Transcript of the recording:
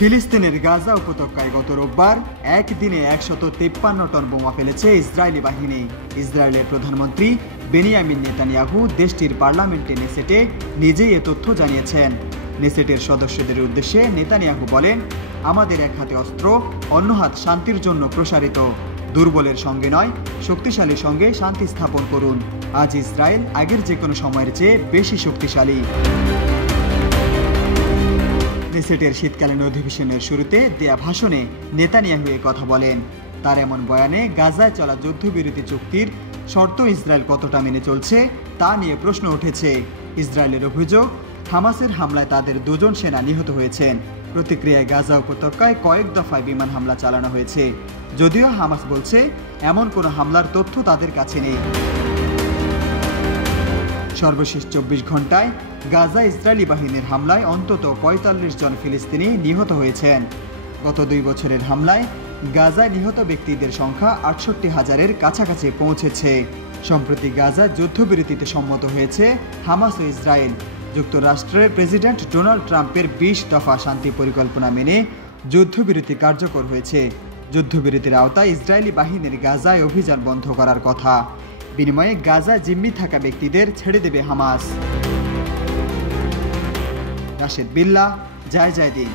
ফিলিস্তিনের গাজা উপত্যকায় গত রোববার একদিনে 153 টন বোমা ফেলেছে ইসরায়েলি বাহিনী। ইসরায়েলের প্রধানমন্ত্রী বেনিয়ামিন নেতানিয়াহু দেশটির পার্লামেন্টে নেসেটে নিজেই এ তথ্য জানিয়েছেন। নেসেটের সদস্যদের উদ্দেশ্যে নেতানিয়াহু বলেন, আমাদের এক হাতে অস্ত্র, অন্য হাত শান্তির জন্য প্রসারিত। দুর্বলের সঙ্গে নয়, শক্তিশালীর সঙ্গে শান্তি স্থাপন করুন। আজ ইসরায়েল আগের যে কোনো সময়ের চেয়ে বেশি শক্তিশালী। নেসেটের শীতকালীন অধিবেশনের শুরুতে দেয়া ভাষণে নেতানিয়াহু এ কথা বলেন। তার এমন বয়ানে গাজায় চলা যুদ্ধবিরতি চুক্তির শর্ত ইসরায়েল কতটা মেনে চলছে তা নিয়ে প্রশ্ন উঠেছে। ইসরায়েলের অভিযোগ, হামাসের হামলায় তাদের 2 জন সেনা নিহত হয়েছেন। প্রতিক্রিয়ায় গাজা উপত্যকায় কয়েক দফায় বিমান হামলা চালানো হয়েছে, যদিও হামাস বলছে এমন কোনো হামলার তথ্য তাদের কাছে নেই। সর্বশেষ 24 ঘন্টায় গাজা ইসরায়েলি বাহিনীর হামলায় অন্তত 45 জন ফিলিস্তিনি নিহত হয়েছেন। গত 2 বছরের হামলায় গাজায় নিহত ব্যক্তিদের সংখ্যা 68,000-এর কাছাকাছি পৌঁছেছে। সম্প্রতি গাজা যুদ্ধবিরতিতে সম্মত হয়েছে হামাস ও ইসরায়েল। যুক্তরাষ্ট্রের প্রেসিডেন্ট ডোনাল্ড ট্রাম্পের 20 দফা শান্তি পরিকল্পনা মেনে যুদ্ধবিরতি কার্যকর হয়েছে। যুদ্ধবিরতির আওতায় ইসরায়েলি বাহিনীর গাজায় অভিযান বন্ধ করার কথা। বিনিময়ে গাজায় জিম্মি থাকা ব্যক্তিদের ছেড়ে দেবে হামাস। রাশেদ বিল্লাহ, জয় জয় দিন।